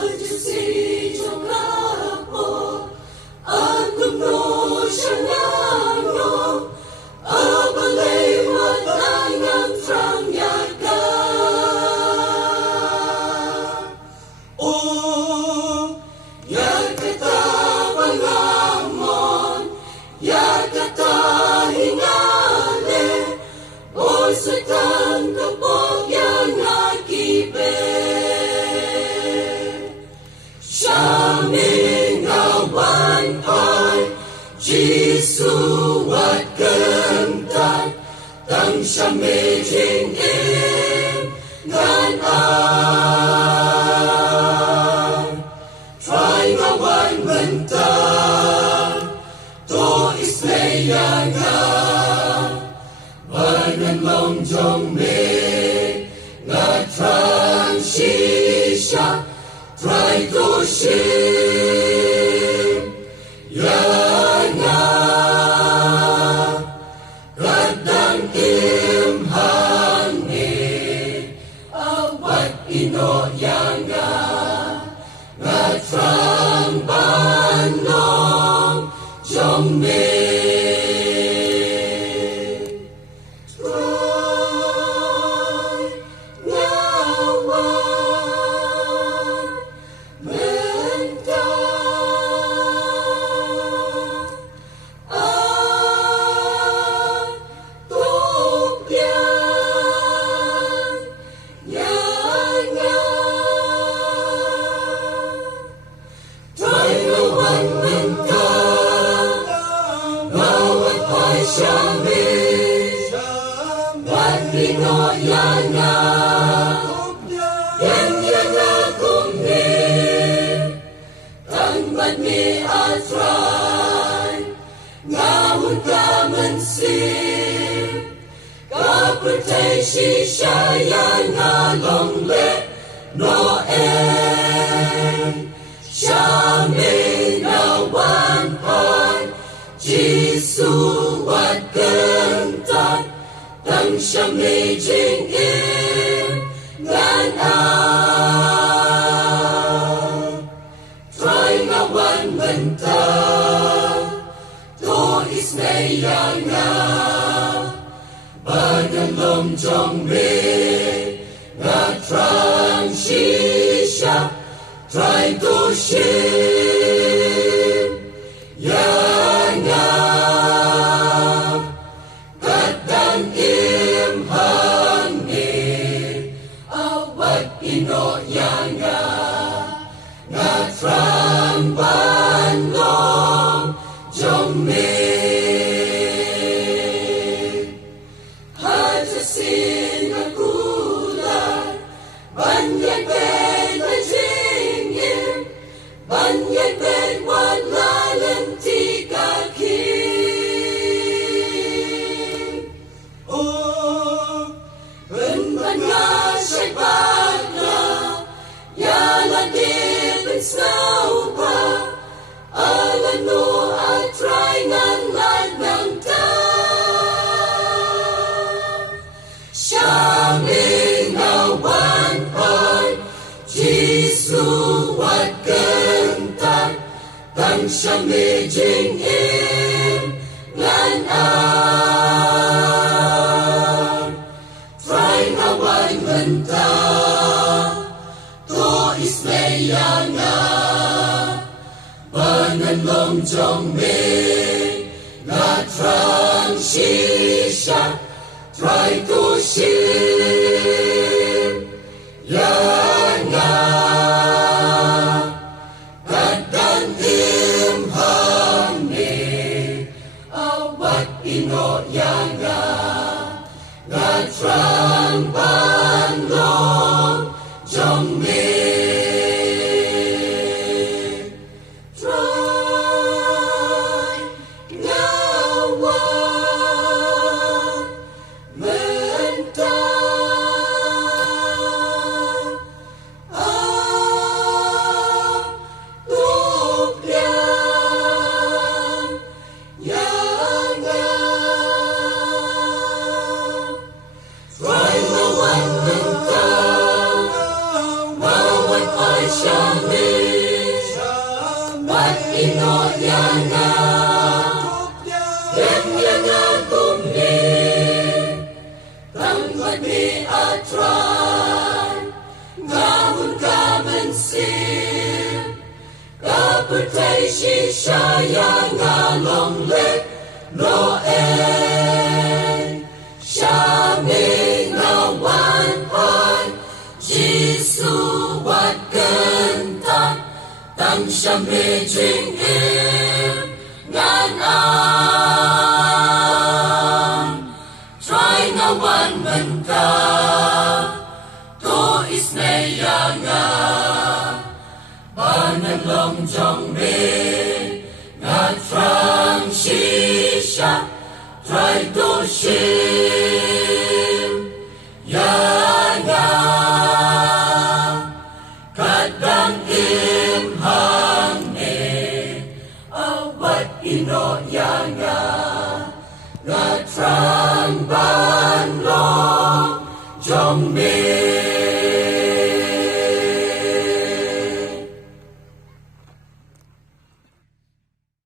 urgency trong kapo aku no shanano abalay walang trang yaga o yakata pangamon yakata hingale o sekan kapog yang nakibe Shaming awan ay Jisu wat kentan Tang shaming jing im ngan ay Try ngawan bentan To isleya nga Banan long jong me Nga trang shisha Try to shim Yana Kadang im hangi Awat ino yanga Ngatrang banong Jong me Pino yana Yang yana kumni Tang bat mi atrai Ngawun ka mensim Kapertai shisha yana long le Noel Shamin awan pai Jisu wat kentan Tang shamay jing im ngan ay Try ngawan benta To isnaya nga Bagan lom jong me Nga trang shisha Try to shim Yana Ino yanga Ngatrang banong Jong me Hajasin nagulan Banyan ben na jingin Banyan ben wala lanti kakin Oh Ben nga siya'y Snow pa Alam mo at try ng light ng ta Siyaming awan ay Jisu at kentan Tang siyaming jing im ngan ay Try ngawan bentan To isleya nga Banan long jong me Ngatrang shisha Try to shim Yana Kadang im hangi Awat ino yanga Ngatrang banong Jong me Try ngawan Mentah Shami Wat ino yana Yang yana kumni Tang ni atran Ngahun kamensim Kapertai shishaya ngalong lek Noel Shami ngawan hoi Jisu wat kentan Tang Shami jing im Ngan an Try ngawan menta To isneya nga Banan long jong me Nga trang shisha Try to shim Ya nga Kadang im hang ne Awat ino ya nga Nga trang ban long Jong me